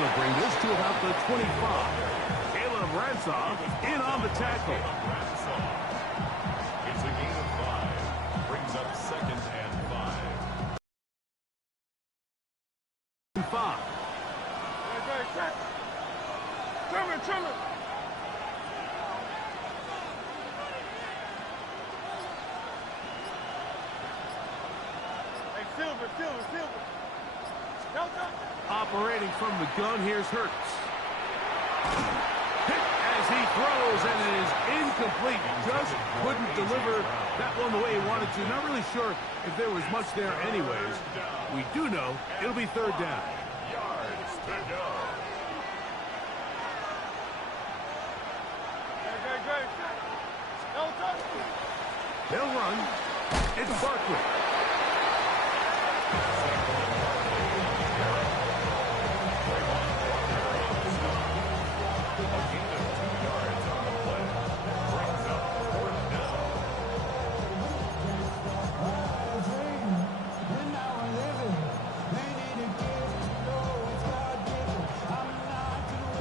That'll bring this to about the 25. Caleb Ransaw in on the tackle. It's a gain of 5. Brings up 2nd and 5. 5. Trim it. Hey, Silver. Operating from the gun, here's Hurts. Hit as he throws, and it is incomplete. Just couldn't deliver that one the way he wanted to. Not really sure if there was much there anyways. We do know it'll be 3rd down. Yards to go. They'll run. It's Barkley.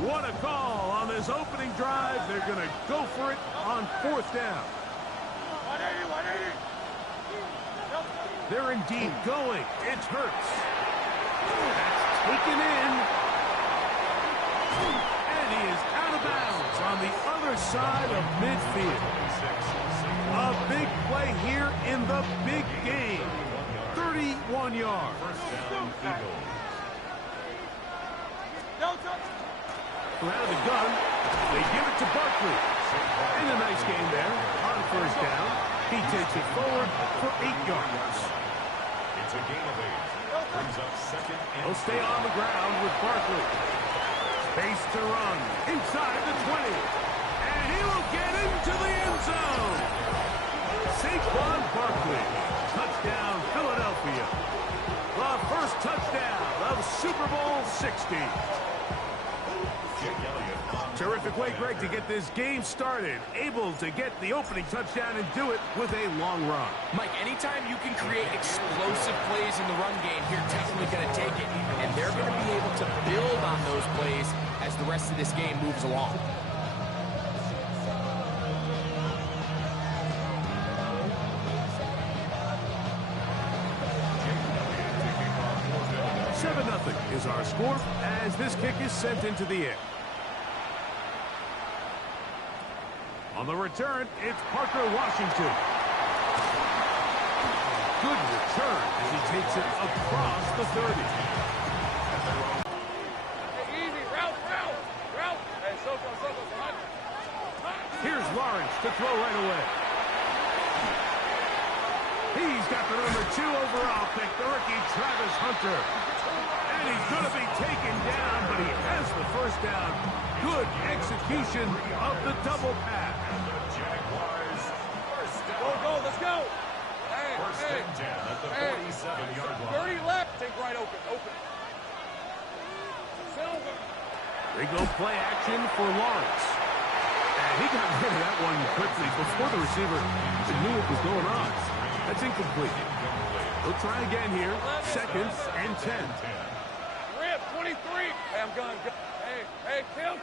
What a call on this opening drive. They're going to go for it on 4th down. 180. They're indeed going. It's Hurts. That's taken in. And he is out of bounds on the other side of midfield. A big play here in the big game. 31 yards. Out of the gun, they give it to Barkley. And a nice game there on 1st down. He takes it forward for 8 yards. It's a gain of 8. Brings up 2nd and He'll stay on the ground with Barkley. Space to run inside the 20. And he will get into the end zone. Saquon Barkley. Touchdown, Philadelphia. The first touchdown of Super Bowl 60. Terrific way, Greg, to get this game started. Able to get the opening touchdown and do it with a long run. Mike, anytime you can create explosive plays in the run game, you're definitely going to take it. And they're going to be able to build on those plays as the rest of this game moves along. Nothing is our score as this kick is sent into the air. On the return, it's Parker Washington. Good return as he takes it across the 30. Easy, route. Hey, Soko. Here's Lawrence to throw right away. He's got the number 2 overall pick, the rookie Travis Hunter. And he's going to be taken down, but he has the first down. Good execution of the double pass. Jaguars first down. Go, let's go. Hey, First and 10 at the 47-yard line. 30 left. Take right, open. Silver. They go play action for Lawrence. And he got rid of that one quickly before the receiver knew what was going on. That's incomplete. We'll try again here. 2nd and 10. Rip, 23. Hey, I'm gone. Hey, kill.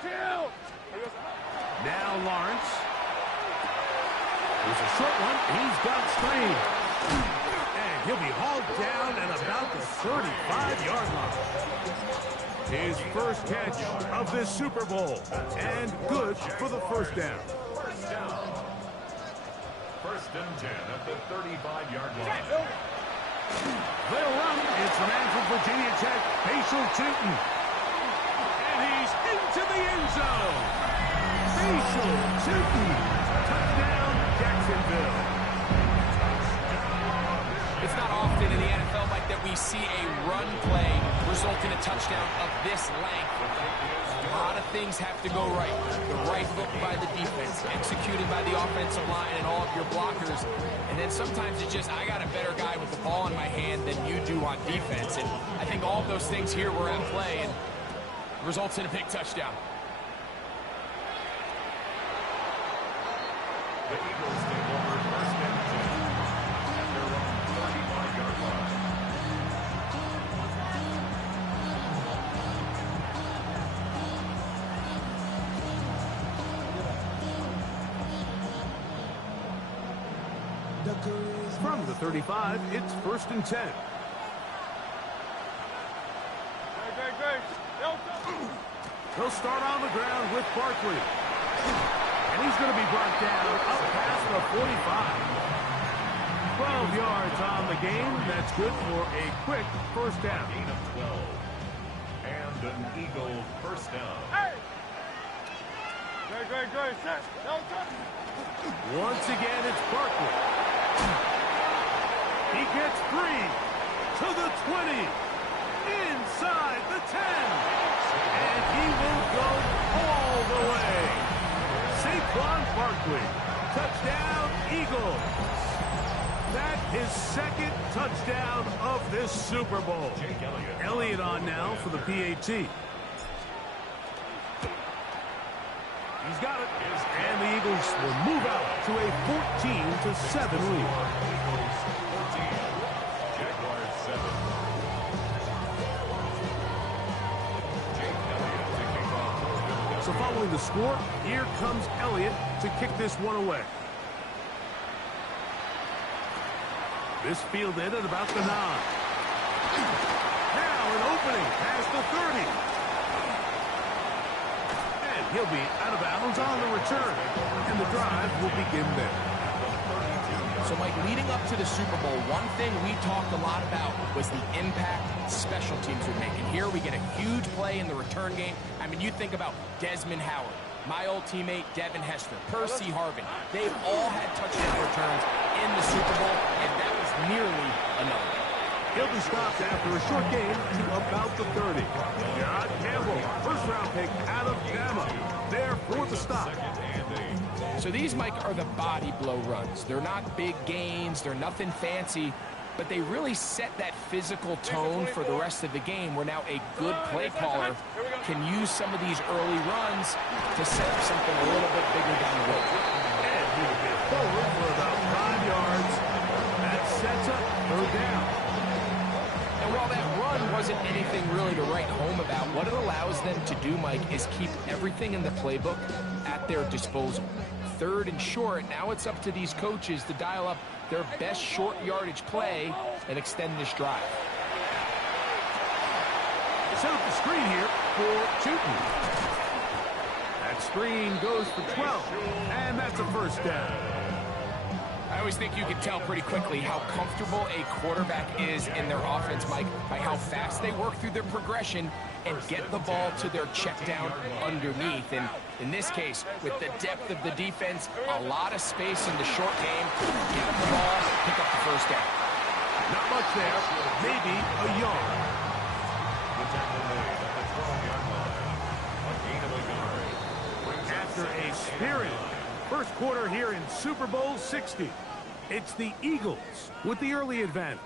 Now Lawrence. There's a short one. He's got screen. And he'll be hauled down at about the 35-yard line. His first catch of this Super Bowl. And good for the first down. First and 10 at the 35-yard line. They'll run. It's the man from Virginia Tech, Facial Tootin. And he's into the end zone. Facial Tootin. Touchdown, Jacksonville. It's not often in the NFL, Mike, that we see a run play result in a touchdown of this length. A lot of things have to go right. The right look by the defense, executed by the offensive line and all of your blockers. And then sometimes it's just, I got a better guy with the ball in my hand than you do on defense. And I think all of those things here were at play and results in a big touchdown. The Eagles take over first and 10 at their own 35-yard line. From the 35, it's 1st and 10. He'll start on the ground with Barkley. And he's going to be brought down up past the 45. 12 yards on the game. That's good for a quick first down. Gain of 12. And an Eagle first down. Once again, it's Barkley. He gets free to the 20. Inside the 10. And he will go all the way. Saquon Barkley. Touchdown, Eagles. That is second touchdown of this Super Bowl. Elliott on now for the PAT. He's got it. And the Eagles will move out to a 14-7 lead. Eagles 14. Jaguars 7. So following the score, here comes Elliott to kick this one away. This fielded at about the 9. Now an opening past the 30. And he'll be out of bounds on the return. And the drive will begin there. So, Mike, leading up to the Super Bowl, one thing we talked a lot about was the impact special teams would make. And here we get a huge play in the return game. I mean, you think about Desmond Howard, my old teammate Devin Hester, Percy Harvin. They've all had touchdown returns in the Super Bowl, and that was nearly enough. He'll be stopped after a short game to about the 30. John Campbell, first-round pick out of Bama, there for the stop. So these, Mike, are the body blow runs. They're not big gains. They're nothing fancy. But they really set that physical tone for the rest of the game where now a good play caller can use some of these early runs to set up something a little bit bigger down the road. And he will get forward for about 5 yards. That sets up third down. And while that run wasn't anything really to write home about, what it allows them to do, Mike, is keep everything in the playbook at their disposal. Third and short, now it's up to these coaches to dial up their best short yardage play and extend this drive. Set up the screen here for Tootin. That screen goes for 12, and that's a first down. I always think you can tell pretty quickly how comfortable a quarterback is in their offense, Mike, by how fast they work through their progression and get the ball to their check down underneath. And in this case, with the depth of the defense, a lot of space in the short game, get them the ball, pick up the first down. Not much there, maybe a yard. After a spirited first quarter here in Super Bowl 60, it's the Eagles with the early advantage.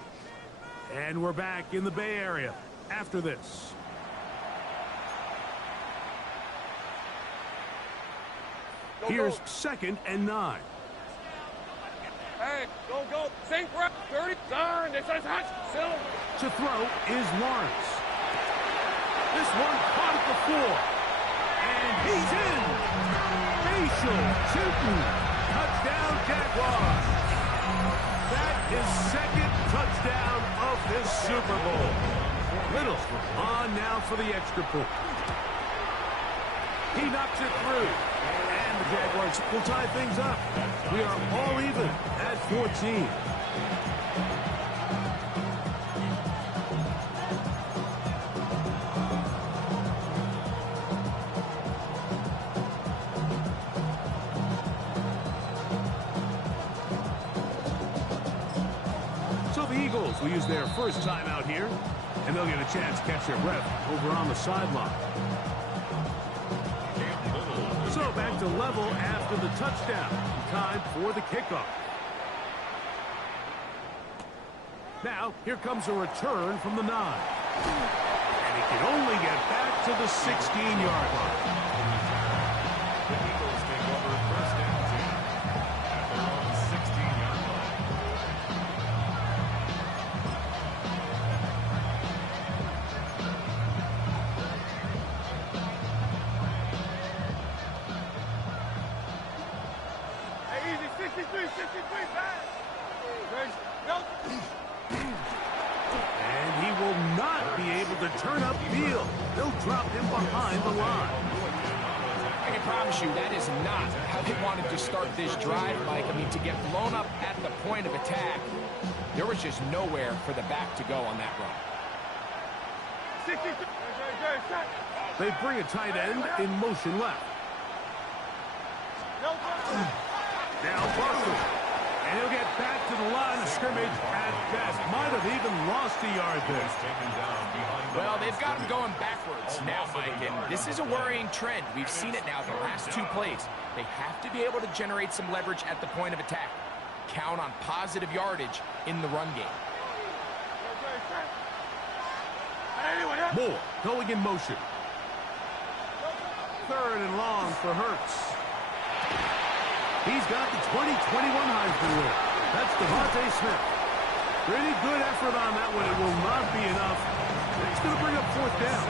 And we're back in the Bay Area after this. Here's 2nd and 9. Hey, go. Sink right. 30. Darn, this is hot. To throw is Lawrence. This one caught at the 4. And he's in. Facial Tootin. Touchdown, Jaguars. That is second touchdown of this Super Bowl. Little on now for the extra point. He knocks it through. And the Jaguars will tie things up. We are all even at 14. So the Eagles will use their first time out here, and they'll get a chance to catch their breath over on the sideline. So back to level after the touchdown. Time for the kickoff. Now, here comes a return from the 9. And he can only get back to the 16-yard line. The Eagles take over first and 10 at their own 16-yard line. Hey, easy. 63, pass. turn upfield. They'll drop him behind the line. I can promise you that is not how they wanted to start this drive, Mike. I mean, to get blown up at the point of attack, there was just nowhere for the back to go on that run. They bring a tight end in motion left. Now Barkley. And he'll get back to the line of scrimmage at best. Might have even lost a yard there. Well, they've got him going backwards now, Mike, and this is a worrying trend. We've seen it now the last two plays. They have to be able to generate some leverage at the point of attack. Count on positive yardage in the run game. Moore going in motion. 3rd and long for Hurts. He's got the 2021 Heisman winner. That's Devontae Smith. Pretty good effort on that one. It will not be enough. It's going to bring up 4th down.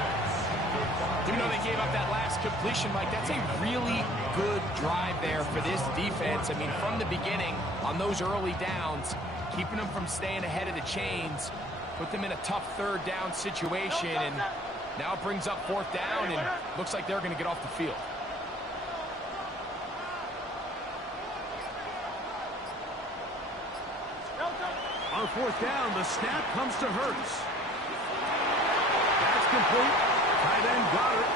Even though they gave up that last completion, Mike, that's a really good drive there for this defense. I mean, from the beginning, on those early downs, keeping them from staying ahead of the chains, put them in a tough 3rd down situation, and now it brings up 4th down, and looks like they're going to get off the field. On 4th down, the snap comes to Hurts. That's complete. Tight end got it.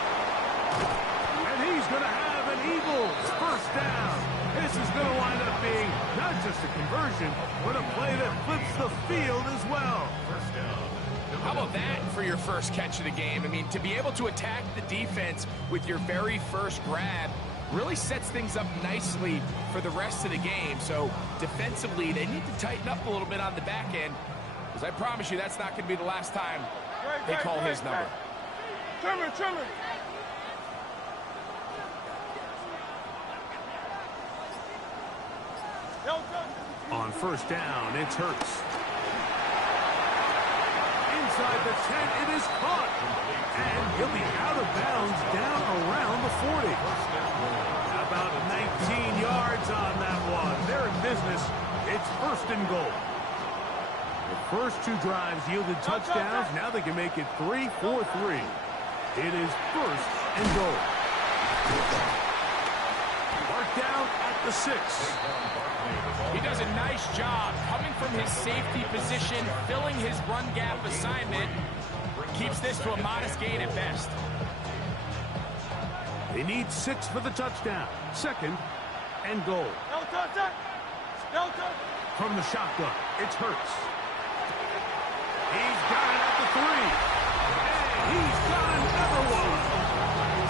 And he's going to have an Eagles 1st down. This is going to wind up being not just a conversion, but a play that flips the field as well. How about that for your first catch of the game? I mean, to be able to attack the defense with your very first grab really sets things up nicely for the rest of the game. So defensively, they need to tighten up a little bit on the back end, because I promise you that's not going to be the last time they call his number. Trimmer. On 1st down, it's Hurts. Inside the 10, it is caught. And he'll be out of bounds down around the 40. About 19 yards on that one. They're in business. It's 1st and goal. The first 2 drives yielded touchdowns. Now they can make it 3-4-3. It is 1st and goal. Mark down at the 6. He does a nice job coming from his safety position, filling his run gap assignment. Keeps this to a modest gain at best. They need 6 for the touchdown. 2nd and goal. From the shotgun, it's Hurts. He's got it at the 3. And he's got another one.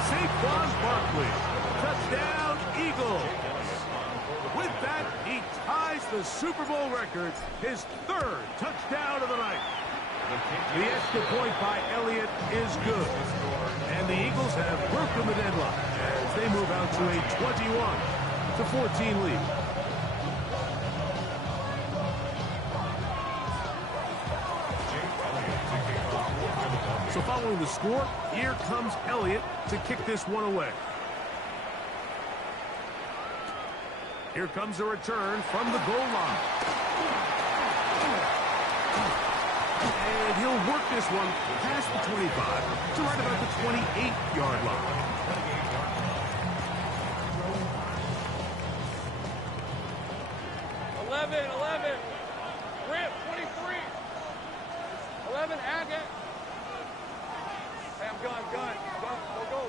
Saquon Barkley. Touchdown, Eagles. With that, he ties the Super Bowl record, his 3rd touchdown of the night. The extra point by Elliott is good. And the Eagles have broken the deadlock as they move out to a 21-14 lead. So following the score, here comes Elliott to kick this one away. Here comes a return from the goal line. And he'll work this one past the 25 to right about the 28-yard line. Rip, 23. 11, Agate. Hey, I'm gun. Go.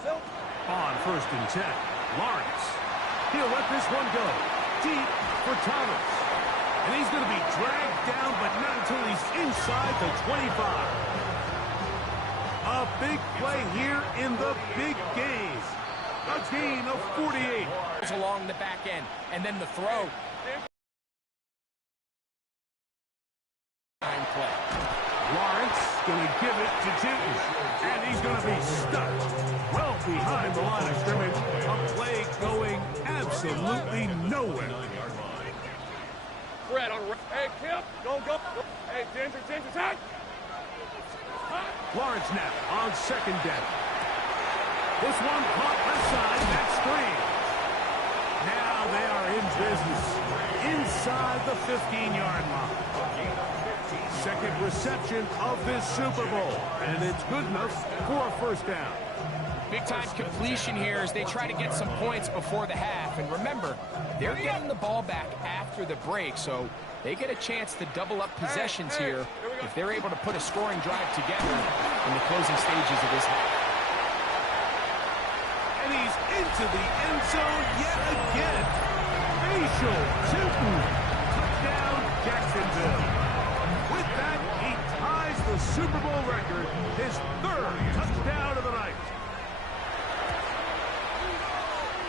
Still. On 1st and 10, Lawrence. He'll let this one go. Deep for Thomas. And he's going to be dragged down, but not until he's inside the 25. A big play here in the big game. A gain of 48. Along the back end, and then the throw. Play. Lawrence going to give it to Jinton. And he's going to be stuck well behind the line of scrimmage. A play going absolutely nowhere. Fred on. Hey, Kip. Go. Hey, Ginger, tag. Lawrence now on 2nd down. This one caught outside that screen. Now they are in business inside the 15-yard line. Second reception of this Super Bowl, and it's good enough for a first down. Big-time completion here as they try to get some points before the half. And remember, they're getting the ball back after the break, so they get a chance to double up possessions here if they're able to put a scoring drive together in the closing stages of this half. And he's into the end zone yet again. Facial Tilton. Touchdown, Jacksonville. With that, he ties the Super Bowl record, his third touchdown of the night.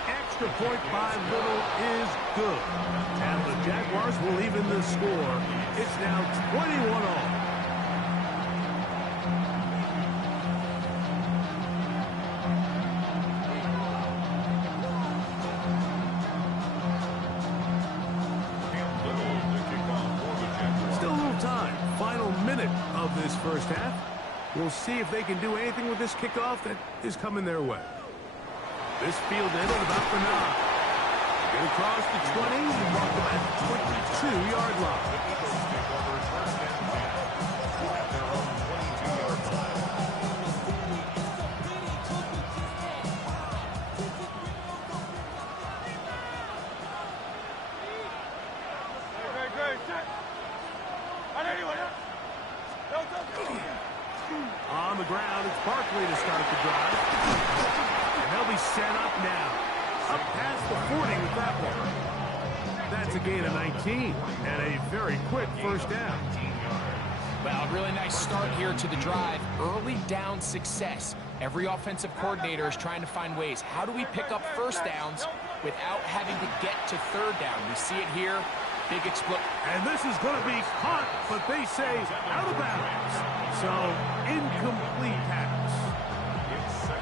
Extra point by Little is good. And the Jaguars will even the score. It's now 21-all. Still a little time. Final minute of this first half. We'll see if they can do anything with this kickoff that is coming their way. This field in at about the 9. Get across the 20 and walk them at the 22-yard line. On the ground, it's Barkley to start the drive. They'll be set up now. Up past the 40 with that one. That's a gain of 19 and a very quick first down. Well, a really nice start here to the drive. Early down success. Every offensive coordinator is trying to find ways. How do we pick up first downs without having to get to third down? We see it here. Big explosion. And this is going to be caught, but they say out of bounds. So, incomplete pass.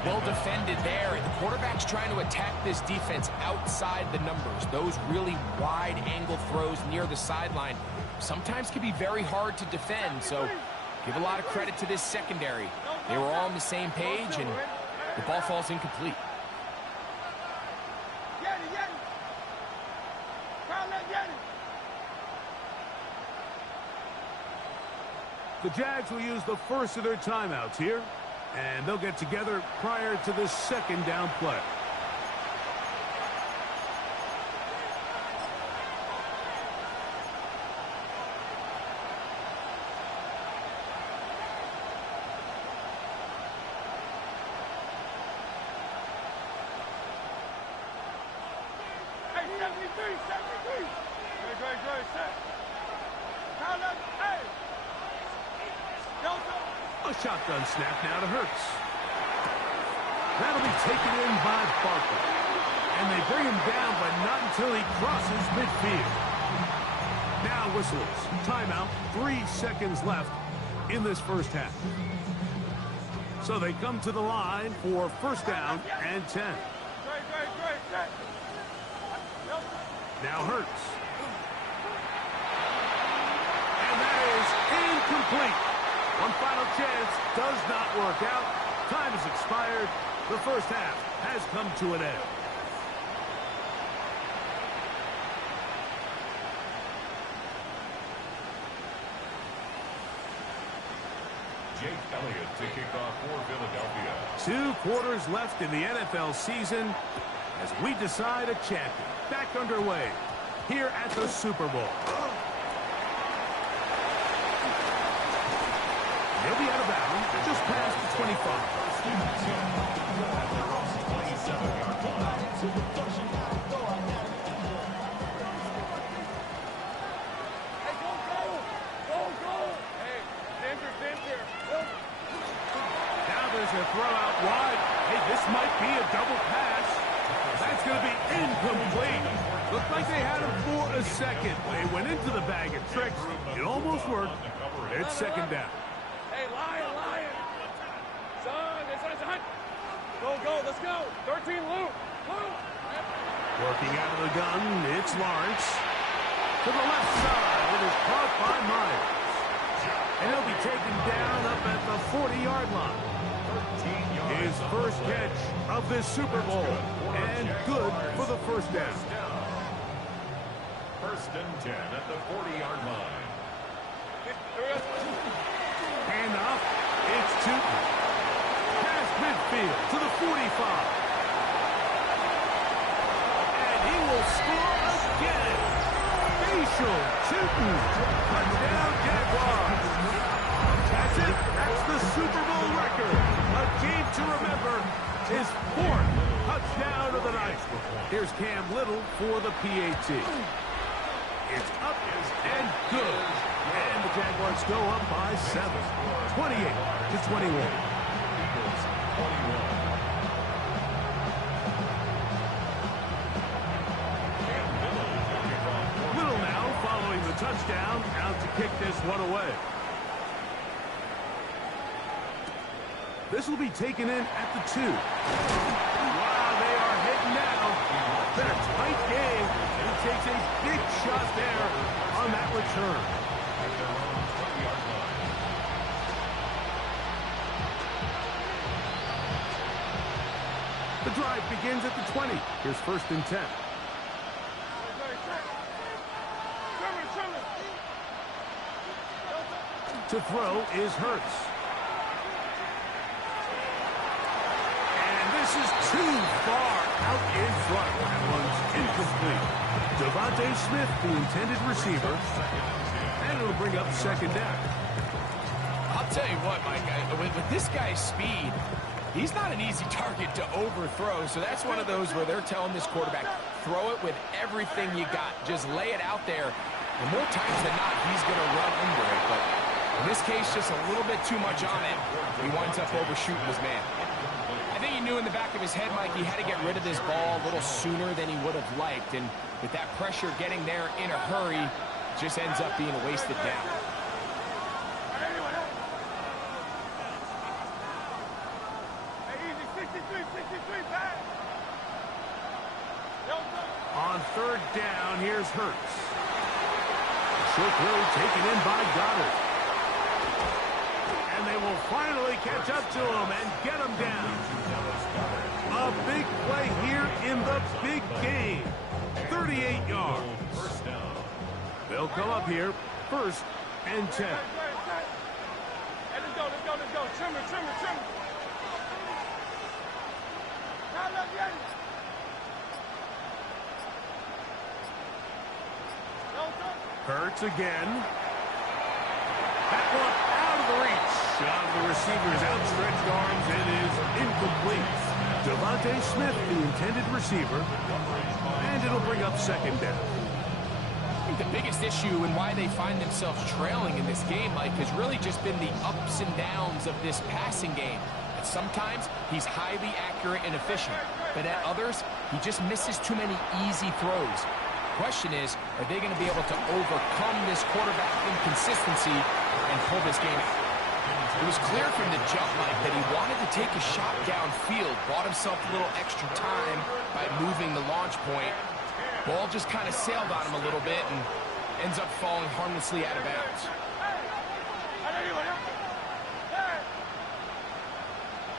Well defended there, and the quarterback's trying to attack this defense outside the numbers. Those really wide-angle throws near the sideline sometimes can be very hard to defend, so give a lot of credit to this secondary. They were all on the same page, and the ball falls incomplete. The Jags will use the first of their timeouts here, and they'll get together prior to the second down play. A shotgun snap now to Hurts. That'll be taken in by Barkley. And they bring him down, but not until he crosses midfield. Now whistles. Timeout. 3 seconds left in this first half. So they come to the line for first down and 10. Now Hurts. And that is incomplete. One final chance does not work out. Time has expired. The first half has come to an end. Jake Elliott to kick off for Philadelphia. 2 quarters left in the NFL season as we decide a champion. Back underway here at the Super Bowl. He'll be out of bounds just past the 25. Now there's a throw out wide. Hey, this might be a double pass. That's going to be incomplete. Looked like they had him for a second. They went into the bag of tricks. It almost worked. It's second down. Hey, Lion. Son. Go, let's go. 13, Luke. Working out of the gun, it's Lawrence. To the left side, it is caught by Myers. And he'll be taken down up at the 40-yard line. His first catch of this Super Bowl, and good for the first down. First and 10 at the 40-yard line. Hand off. It's Tootin. Past midfield to the 45. And he will score again. Facial Tootin. Touchdown Jaguars. That's it. That's the Super Bowl record. A game to remember. His 4th touchdown of the night. Here's Cam Little for the PAT. It's up and good. And the Jaguars go up by 7. 28-21. Eagles 21. Little now following the touchdown. Out to kick this one away. This will be taken in at the 2. Wow, they are hitting now. Been a tight game. He takes a big shot there on that return. At their own 20-yard line. The drive begins at the 20. Here's first and 10. To throw is Hurts. This is too far out in front. That one's incomplete. Devontae Smith, the intended receiver. And it'll bring up second down. I'll tell you what, Mike, with this guy's speed, he's not an easy target to overthrow. So that's one of those where they're telling this quarterback, throw it with everything you got. Just lay it out there. And more times than not, he's going to run under it. But in this case, just a little bit too much on it. He winds up overshooting his man. I think he knew in the back of his head, Mike, he had to get rid of this ball a little sooner than he would have liked. And with that pressure getting there in a hurry, it just ends up being a wasted down. On third down, here's Hurts. Short throw taken in by Goddard. And they will finally catch up to him and get him down. A big play here in the big game. 38 yards. First down. They'll come up here, first and 10. Let's go. Trimmer. Hurts again. That one out of the reach of the receiver's outstretched arms. It is incomplete. Devontae Smith, the intended receiver, and it'll bring up second down. I think the biggest issue and why they find themselves trailing in this game, Mike, has really just been the ups and downs of this passing game. And sometimes he's highly accurate and efficient, but at others, he just misses too many easy throws. The question is, are they going to be able to overcome this quarterback inconsistency and pull this game out? It was clear from the jump, Mike, that he wanted to take a shot downfield, bought himself a little extra time by moving the launch point. Ball just kind of sailed on him a little bit and ends up falling harmlessly out of bounds.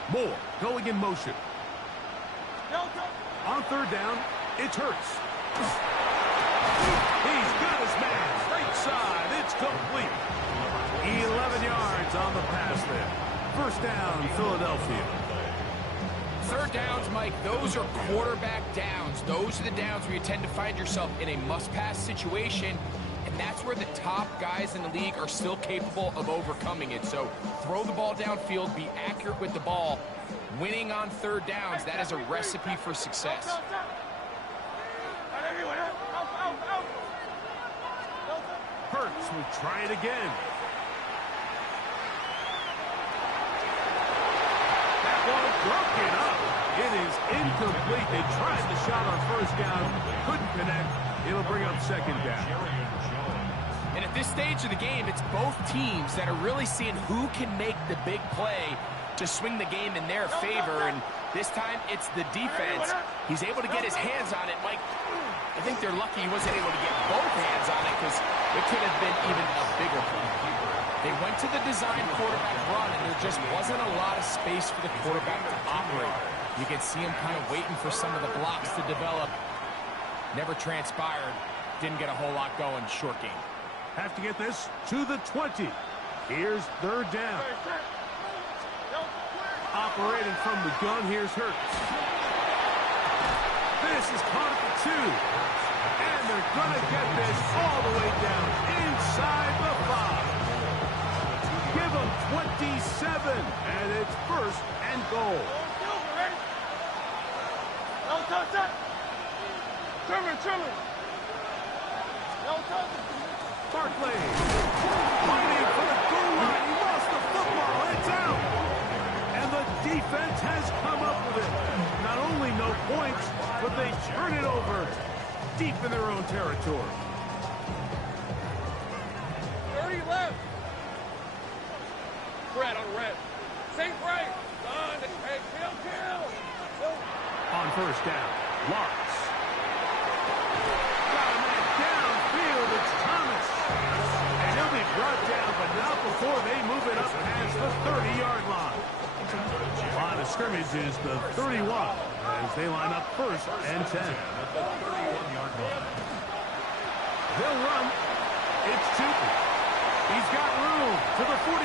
Moore going in motion. On third down, it's Hurts. He's got his man straight side. It's complete. 11 yards on the pass there. First down, Philadelphia. Third downs, Mike, those are quarterback downs. Those are the downs where you tend to find yourself in a must-pass situation, and that's where the top guys in the league are still capable of overcoming it. So throw the ball downfield, be accurate with the ball. Winning on third downs, that is a recipe for success. Hurts will try it again. That one broken up. It is incomplete. They tried the shot on first down, couldn't connect. It'll bring up second down. And at this stage of the game, it's both teams that are really seeing who can make the big play to swing the game in their favor. And this time, it's the defense. He's able to get his hands on it. Mike, I think they're lucky he wasn't able to get both hands on it because it could have been even a bigger play. They went to the design quarterback run, and there just wasn't a lot of space for the quarterback to operate. You can see him kind of waiting for some of the blocks to develop. Never transpired. didn't get a whole lot going short game. Have to get this to the 20. Here's third down. Operating from the gun, here's Hurts. This is caught at the 2. And they're going to get this all the way down inside the 5. Give them 27, and it's first and goal. Barkley fighting for the goal line. He lost the football. It's out. And the defense has come up with it. Not only no points, but they turn it over deep in their own territory. 30 left. Red on red. Sink right. Done. Hey, kill. On first down, Lawrence. Got a man downfield. It's Thomas. And he'll be brought down, but not before they move it up past the 30-yard line. Line of scrimmage is the 31 as they line up first and 10. They'll run. It's Tootin. He's got room to the 45.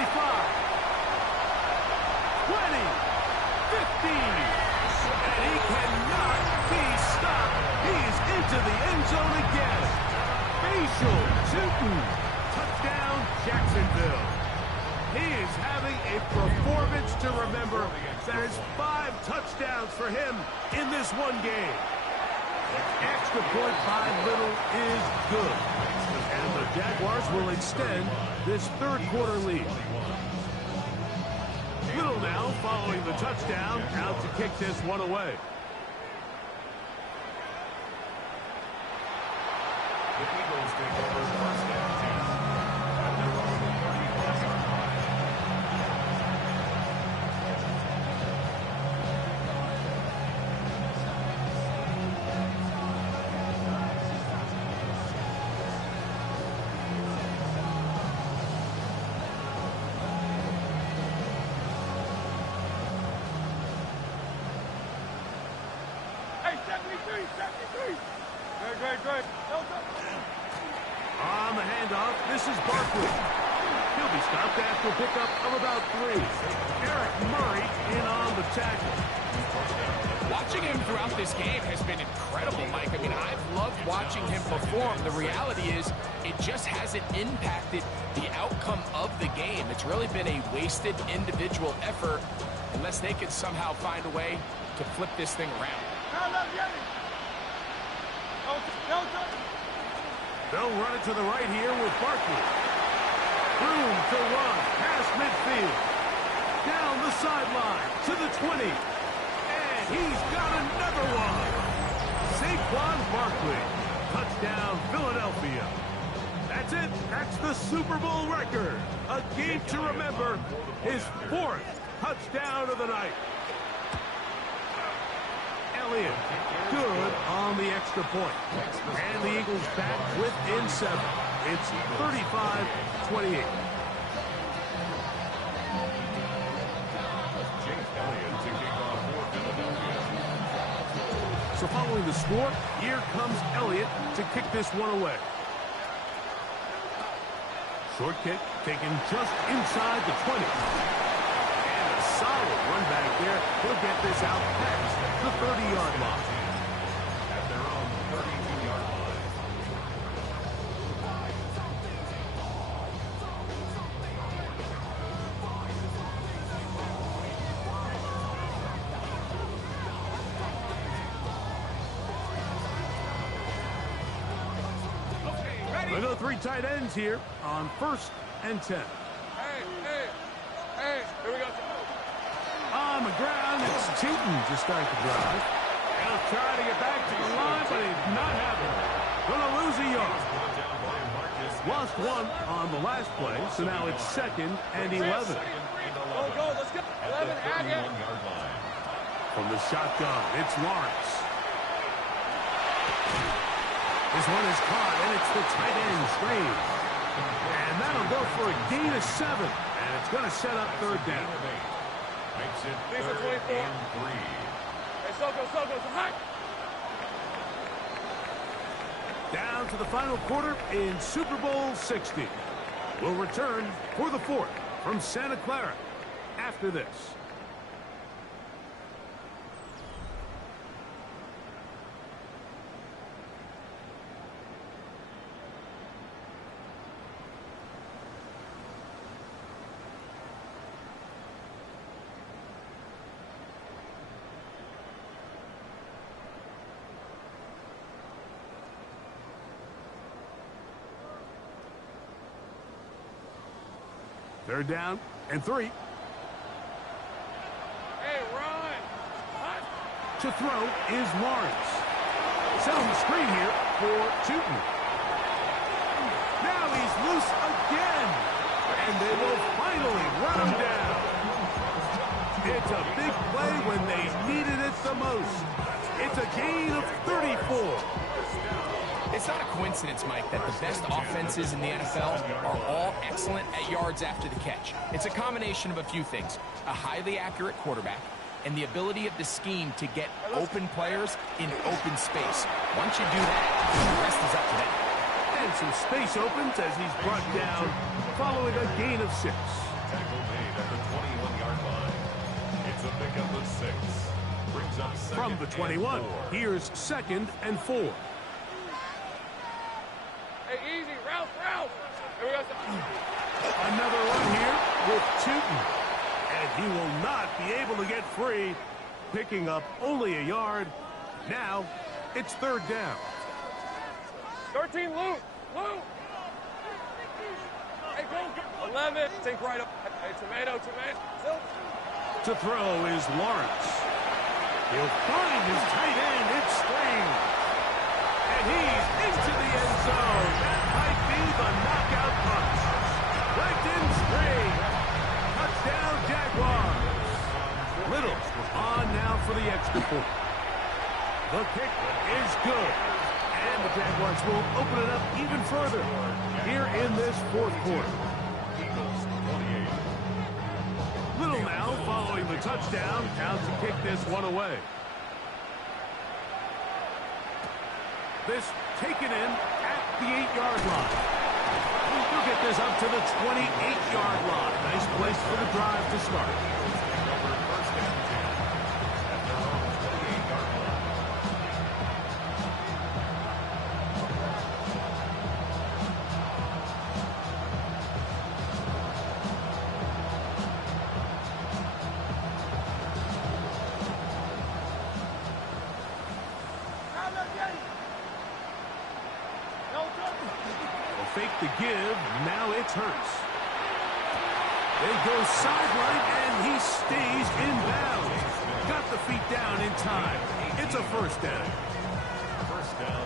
20. 15. And he cannot be stopped. He's into the end zone again. Facial Tootin. Touchdown, Jacksonville. He is having a performance to remember. That is 5 touchdowns for him in this one game. Extra point by Little is good. And the Jaguars will extend this third quarter lead. Little now following the touchdown, out to kick this one away. The Eagles take over first and 10 at their own 35-yard line. Hey, 73. Great. On the handoff, this is Barkley. He'll be stopped after a pickup of about 3. Eric Murray in on the tackle. Watching him throughout this game has been incredible, Mike. I mean, I've loved watching him perform. The reality is it just hasn't impacted the outcome of the game. It's really been a wasted individual effort unless they could somehow find a way to flip this thing around. They'll run it to the right here with Barkley. Room to run past midfield. Down the sideline to the 20. And he's got another one. Saquon Barkley. Touchdown, Philadelphia. That's it. That's the Super Bowl record. A game to remember. His 4th touchdown of the night. Elliott, good on the extra point. And the Eagles back within 7. It's 35-28. So following the score, here comes Elliott to kick this one away. Short kick taken just inside the 20. And a solid run back there. He'll get this out past the 30-yard line. At their own 32-yard line. We'll go 3 tight ends here on first and 10. Hey, here we go. On the ground, it's Tootin to start the drive. He'll try to get back to the line, but he's not having it. Gonna lose a yard. Lost 1 on the last play, so now it's 2nd and 11. Go, let's get 11 at it. From the shotgun, it's Lawrence. This one is caught, and it's the tight end screen. And that'll go for a gain of 7, and it's going to set up third down. Makes it These are 3rd 24. and 3. Hey, Soko, hot. Down to the final quarter in Super Bowl 60. We'll return for the fourth from Santa Clara after this. Third down and 3. Hey, run! To throw is Lawrence. Setting the screen here for Tootin. Now he's loose again. And they will finally run him down. It's a big play when they needed it the most. It's a gain of 34. It's not a coincidence, Mike, that the best offenses in the NFL are all excellent at yards after the catch. It's a combination of a few things: a highly accurate quarterback and the ability of the scheme to get open players in open space. Once you do that, the rest is up to them. And some space opens as he's brought down following a gain of 6. Tackle made at the 21-yard line. It's a pickup of 6. Brings up second From the 21, and 4. here's 2nd and 4. Hey, easy, Ralph! Here we go. Another one here with Tootin. And he will not be able to get free, picking up only a yard. Now, it's 3rd down. 13, Luke! Hey, go! 11, sink right up. Hey, tomato. To throw is Lawrence. He'll find his tight end. It's Spring. And he's into the end zone. That might be the knockout punch. Brendan Spring. Touchdown, Jaguars. Little on now for the extra point. The kick is good. And the Jaguars will open it up even further here in this 4th quarter. Eagles 28. Little now following the touchdown. Out to kick this one away. This taken in at the 8-yard line. We'll get this up to the 28-yard line. Nice place for the drive to start. First and 10 at their own 28-yard line. Fake the give. Now it's Hurts. They go sideline, and he stays in bounds. Got the feet down in time. It's a 1st down.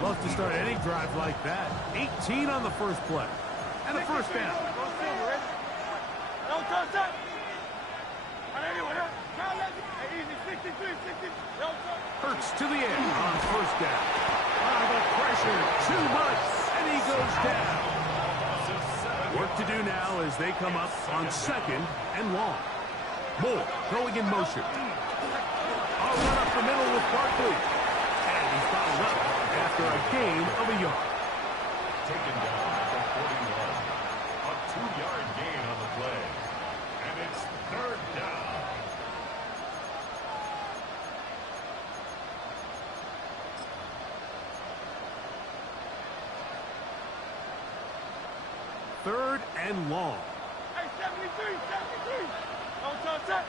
Love to start any drive like that. 18 on the first play. And a 1st down. Hurts to the end on 1st down. The pressure, too much, and he goes down. Work to do now as they come up on 2nd and long. Moore going in motion. I'll run up the middle with Barkley. And he's fouled up after a gain of a yard. Taken down at the 41. A 2-yard gain on the play. And it's 3rd down. Third and long. Hey, 73! Don't touch it!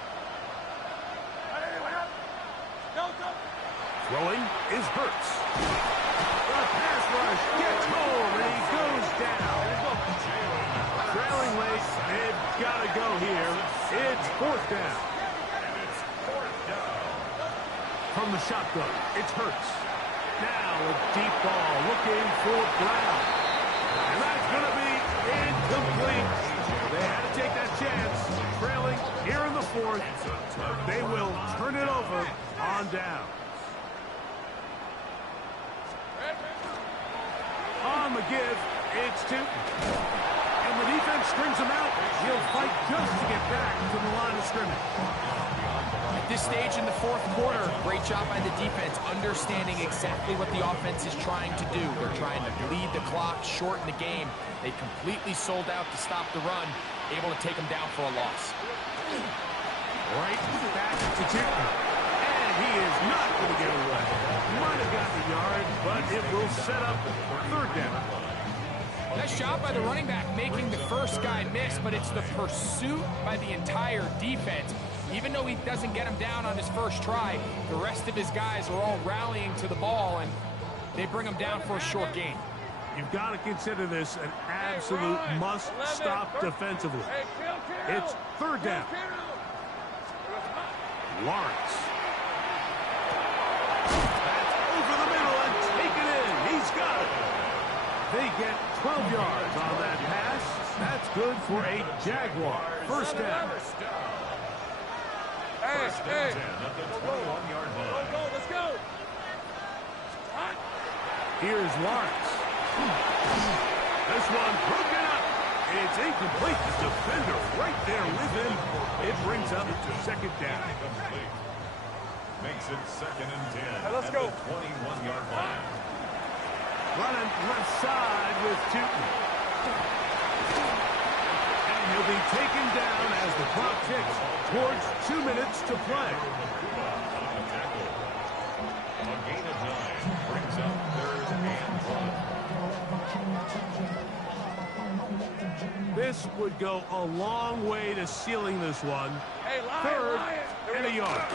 Throwing is Hurts. The pass rush gets home, and he goes down. Trailing late, they've got to go here. It's 4th down. And it's 4th down. From the shotgun, it's Hurts. Now a deep ball looking for Brown. And that's going to be incomplete. They had to take that chance. Trailing here in the 4th. They will turn it over on down. On the give, it's Tootin. And the defense strings him out. He'll fight just to get back to the line of scrimmage. At this this stage in the fourth quarter, great job by the defense, understanding exactly what the offense is trying to do. They're trying to bleed the clock, shorten the game. They completely sold out to stop the run, able to take them down for a loss. Right back to Tipton. And he is not going to get away. Might have got the yard, but it will set up third down. Nice job by the running back making the first guy miss, but it's the pursuit by the entire defense. Even though he doesn't get him down on his first try, the rest of his guys are all rallying to the ball, and they bring him down for a short gain. You've got to consider this an absolute must-stop defensively. It's third down. Lawrence. That's over the middle and taken in. He's got it. They get 12 yards on that pass. That's good for a Jaguar. First down. First and 10 at the 21-yard line. Let's go. Here's Lawrence. This one broken up. It's incomplete. The defender right there with him. It brings up second down. Complete. Makes it second and 10 let's at go. the 21-yard line. Running left side with Tipton. And he'll be taken down as the clock ticks towards 2 minutes to play. On the tackle. A gain of 9 brings up third and 1. This would go a long way to sealing this one. Third and a yard.